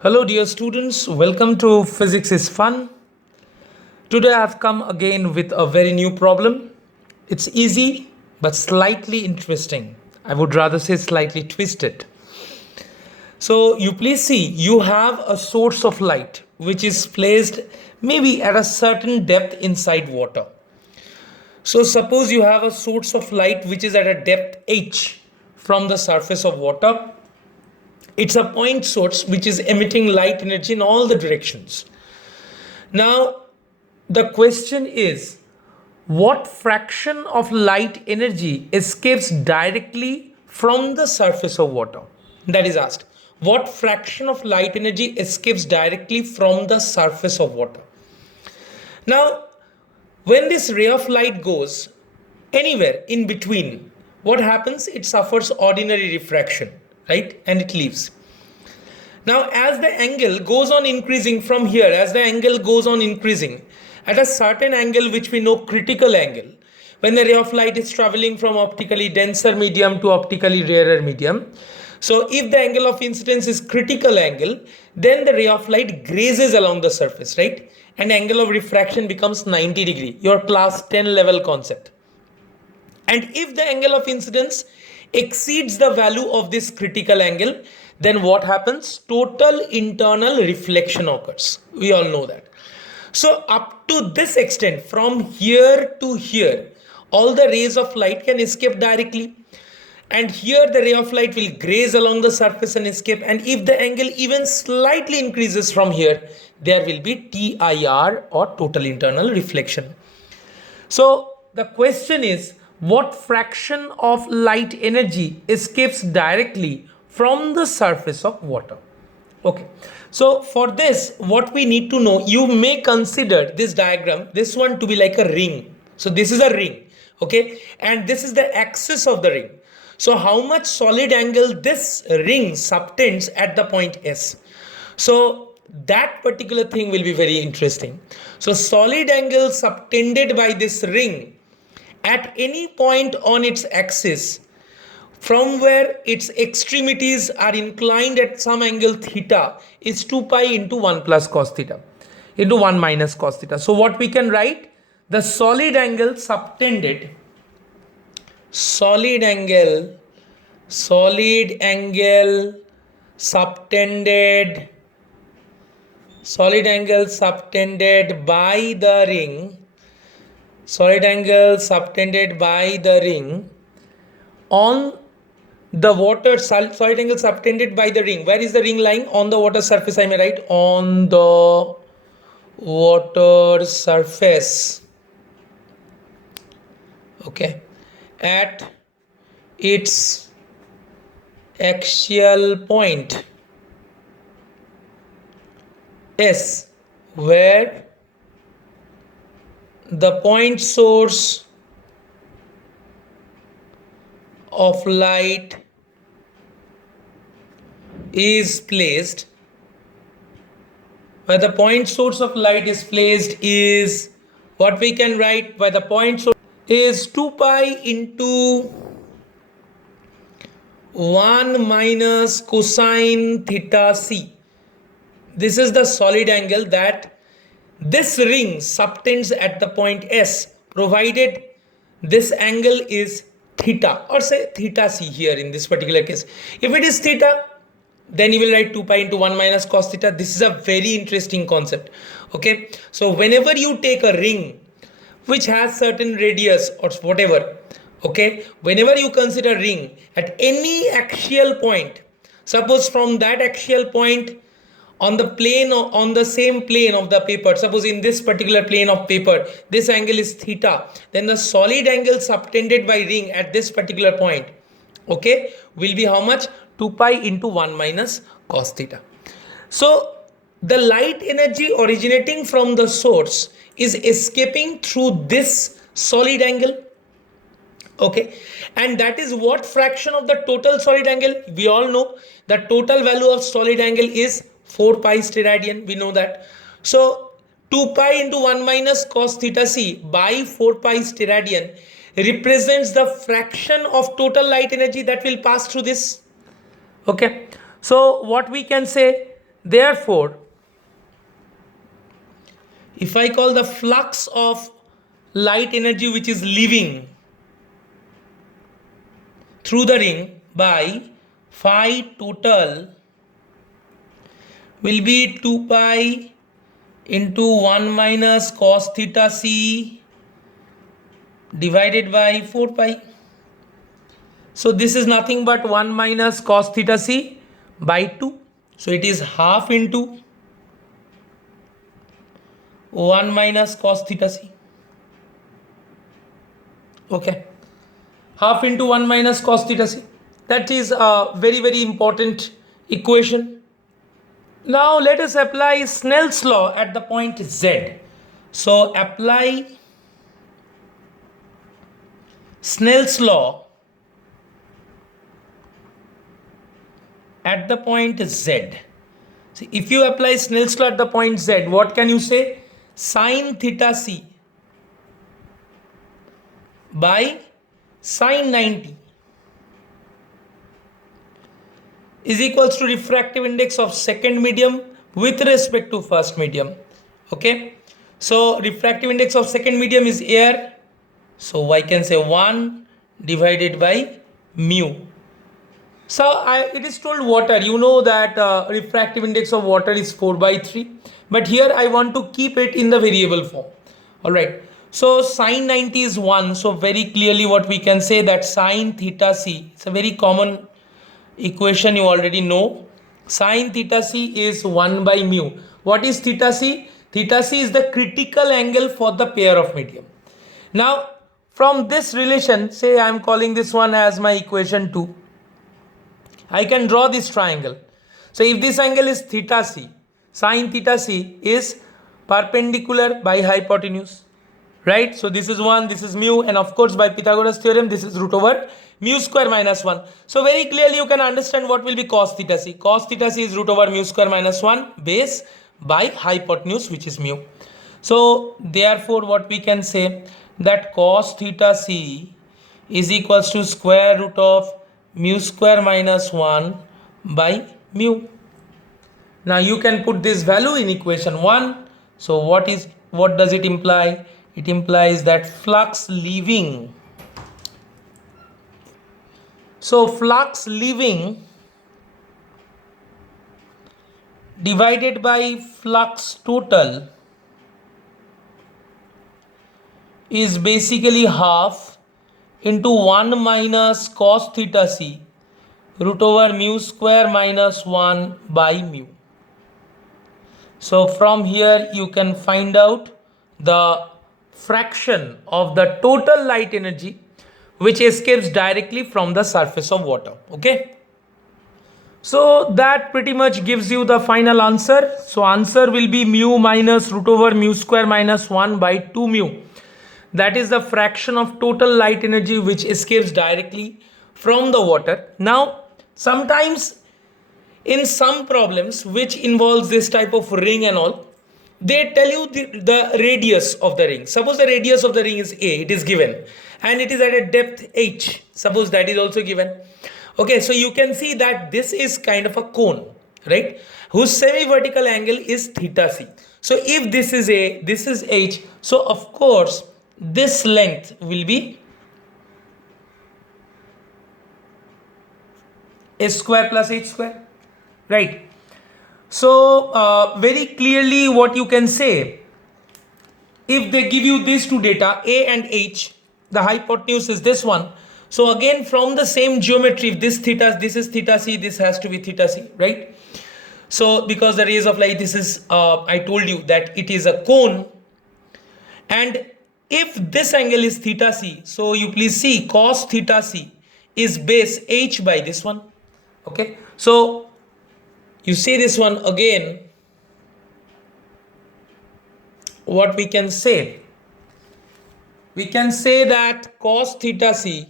Hello, dear students. Welcome to Physics is Fun. Today I've come again with a very new problem. It's easy but slightly interesting. I would rather say slightly twisted. So, you please see, you have a source of light which is placed maybe at a certain depth inside water. So, suppose you have a source of light which is at a depth h from the surface of water. It's a point source which is emitting light energy in all the directions. Now, the question is, what fraction of light energy escapes directly from the surface of water? That is asked. What fraction of light energy escapes directly from the surface of water? Now, when this ray of light goes anywhere in between, what happens? It suffers ordinary refraction, right? And it leaves. Now, as the angle goes on increasing from here, as the angle goes on increasing, at a certain angle which we know critical angle, when the ray of light is traveling from optically denser medium to optically rarer medium, so if the angle of incidence is critical angle, then the ray of light grazes along the surface, right? And angle of refraction becomes 90 degree, your class 10 level concept. And if the angle of incidence exceeds the value of this critical angle, then what happens? Total internal reflection occurs. We all know that. So up to this extent, from here to here, all the rays of light can escape directly. And here the ray of light will graze along the surface and escape. And if the angle even slightly increases from here, there will be TIR or total internal reflection. So the question is, what fraction of light energy escapes directly from the surface of water? Okay, so for this, what we need to know, you may consider this diagram, this one to be like a ring. So this is a ring, okay, and this is the axis of the ring. So how much solid angle this ring subtends at the point S? So that particular thing will be very interesting. So solid angle subtended by this ring at any point on its axis from where its extremities are inclined at some angle theta is 2 pi into 1 plus cos theta into 1 minus cos theta. So what we can write? The solid angle subtended subtended by the ring, on the water, solid angle subtended by the ring. Where is the ring lying? On the water surface, I may write on the water surface, okay, at its axial point S, where the point source of light is placed, where the point source of light is placed is what we can write, where the point source is 2 pi into 1 minus cosine theta c. This is the solid angle that this ring subtends at the point S, provided this angle is theta, or say theta c here in this particular case. If it is theta, then you will write 2 pi into 1 minus cos theta. This is a very interesting concept. Okay, so whenever you take a ring which has certain radius or whatever, okay, whenever you consider ring at any axial point, suppose from that axial point on the plane, on the same plane of the paper, suppose in this particular plane of paper this angle is theta, then the solid angle subtended by ring at this particular point, okay, will be how much? 2 pi into 1 minus cos theta. So the light energy originating from the source is escaping through this solid angle, okay, and that is what fraction of the total solid angle? We all know the total value of solid angle is 4 pi steradian, we know that. So 2 pi into 1 minus cos theta c by 4 pi steradian represents the fraction of total light energy that will pass through this, okay. So what we can say, Therefore, if I call the flux of light energy which is leaving through the ring by phi total will be 2 pi into 1 minus cos theta c divided by 4 pi. So this is nothing but 1 minus cos theta c by 2. So it is half into 1 minus cos theta c. Okay. Half into 1 minus cos theta c. That is a very, very important equation. Now let us apply Snell's law at the point Z. So apply Snell's law at the point Z. So if you apply Snell's law at the point Z, what can you say? Sin theta c by sin 90 is equals to refractive index of second medium with respect to first medium. Okay, so refractive index of second medium is air, so I can say 1 divided by mu. So it is told water, you know that refractive index of water is 4/3, but here I want to keep it in the variable form. All right, so sin 90 is 1, so very clearly what we can say that sin theta c, it's a very common equation you already know. Sin theta c is 1 by mu. What is theta c? Theta c is the critical angle for the pair of medium. Now from this relation, say I am calling this one as my equation 2. I can draw this triangle. So if this angle is theta c, sin theta c is perpendicular by hypotenuse, right? So this is 1, this is mu, and of course by Pythagoras theorem this is root over mu square minus 1. So very clearly you can understand what will be cos theta c. Cos theta c is root over mu square minus 1 base by hypotenuse, which is mu. So therefore what we can say that cos theta c is equals to square root of mu square minus 1 by mu. Now you can put this value in equation 1. So what does it imply? It implies that flux leaving. So flux leaving divided by flux total is basically half into 1 minus cos theta c root over mu square minus 1 by mu. So from here you can find out the fraction of the total light energy which escapes directly from the surface of water. Okay, so that pretty much gives you the final answer. So answer will be mu minus root over mu square minus 1 by 2 mu. That is the fraction of total light energy which escapes directly from the water. Now sometimes in some problems which involves this type of ring and all, they tell you the radius of the ring. Suppose the radius of the ring is a, it is given, and it is at a depth h, suppose that is also given. Okay, so you can see that this is kind of a cone, right, whose semi-vertical angle is theta c. So if this is a, this is h, so of course this length will be a square plus h square, right? So very clearly what you can say, if they give you these two data a and h, the hypotenuse is this one. So again from the same geometry, if this theta, this is theta c, this has to be theta c, right? So because the rays of light, this is I told you that it is a cone, and if this angle is theta c, so you please see cos theta c is base h by this one. Okay, so you see this one again, what we can say? We can say that cos theta c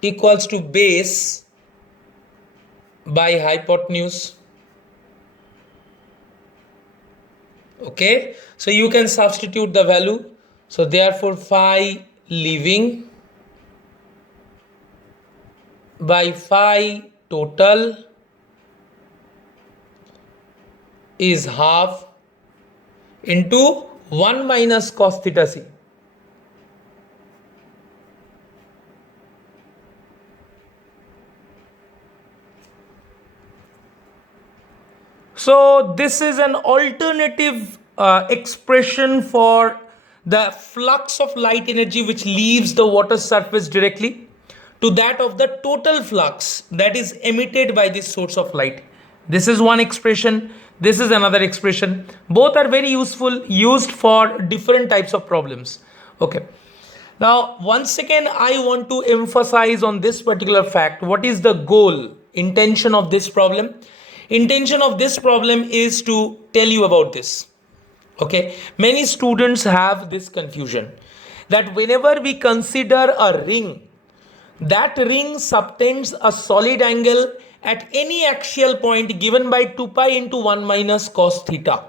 equals to base by hypotenuse. Okay, so you can substitute the value. So therefore phi leaving by phi total is half into 1 minus cos theta c. So this is an alternative expression for the flux of light energy which leaves the water surface directly to that of the total flux that is emitted by this source of light. This is one expression. This is another expression. Both are very useful, used for different types of problems. Okay. Now, once again, I want to emphasize on this particular fact. What is the goal, intention of this problem? Intention of this problem is to tell you about this. Okay, many students have this confusion that whenever we consider a ring, that ring subtends a solid angle at any axial point given by 2 pi into 1 minus cos theta.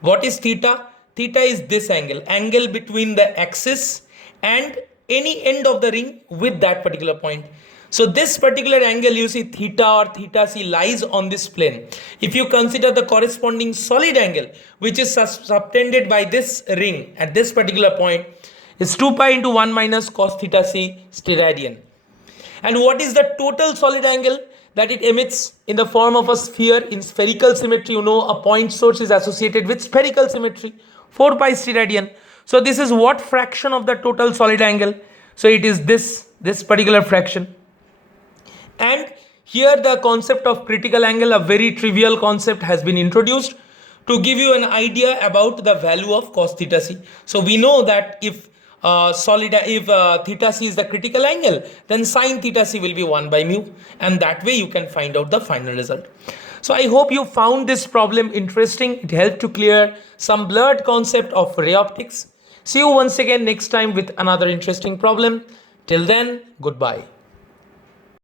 What is theta? Theta is this angle between the axis and any end of the ring with that particular point. So this particular angle, you see, theta or theta c, lies on this plane. If you consider the corresponding solid angle which is subtended by this ring at this particular point is 2 pi into 1 minus cos theta c steradian. And what is the total solid angle? That it emits in the form of a sphere in spherical symmetry. You know, a point source is associated with spherical symmetry, 4 pi steradian. So this is what fraction of the total solid angle? So it is this particular fraction. And here the concept of critical angle, a very trivial concept, has been introduced to give you an idea about the value of cos theta c. So we know that if theta c is the critical angle, then sin theta c will be 1 by mu, and that way you can find out the final result. So I hope you found this problem interesting. It helped to clear some blurred concept of ray optics. See you once again next time with another interesting problem. Till then, goodbye.